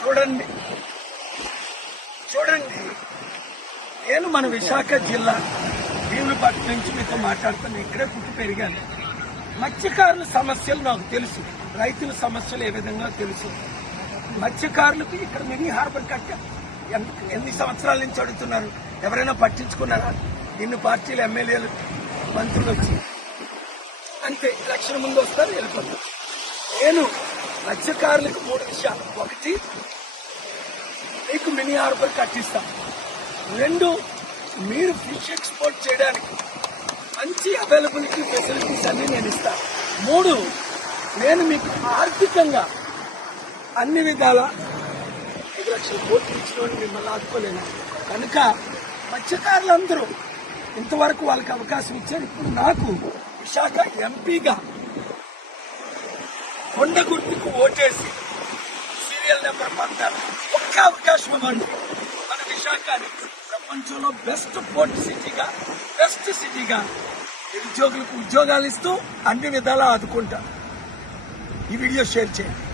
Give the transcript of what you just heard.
చూడండి చూడండి నేను మన విశాఖ జిల్లా భీములపట్నం నుంచి మీతో మాట్లాడుతున్నా ఇక్కడే పుట్టి పెరిగాను మత్స్యకారుల సమస్యలు నాకు తెలుసు రైతుల సమస్యలు ఏ విధంగా తెలుసు మత్స్యకారులకు ఇక్కడ మినీ హార్బర్ కట్ట ఎన్ని సంవత్సరాల నుంచి అడుగుతున్నారు ఎవరైనా పట్టించుకున్నారా ఇన్ని పార్టీలు ఎమ్మెల్యేలు మంత్రులు వచ్చి అంతే లక్షల ముందు వస్తారు వెళ్ళిపోతారు నేను మత్స్యకారులకు మూడు విషయాలు ఒకటి మీకు మినీ హార్బర్ కట్టిస్తాం రెండు మీరు ఫిష్ ఎక్స్పోర్ట్ చేయడానికి మంచి అవైలబిలిటీ ఫెసిలిటీస్ అన్ని నేను ఇస్తాను మూడు నేను మీకు ఆర్థికంగా అన్ని విధాల ఐదు లక్షల కోట్లు ఇచ్చినోని మిమ్మల్ని ఆదుకోలేను కనుక మత్స్యకారులందరూ ఇంతవరకు వాళ్ళకి అవకాశం ఇచ్చారు ఇప్పుడు నాకు విశాఖ ఎంపీగా కొండ గుర్తుకు ఓటేసి సీరియల్ నెంబర్ పంపారు ఒక్క అవకాశం ఇవ్వండి మన విశాఖని ప్రపంచంలో బెస్ట్ పోర్ట్ సిటీగా బెస్ట్ సిటీగా నిరుద్యోగులకు ఉద్యోగాలు ఇస్తూ అన్ని విధాలా ఆదుకుంటారు ఈ వీడియో షేర్ చేయండి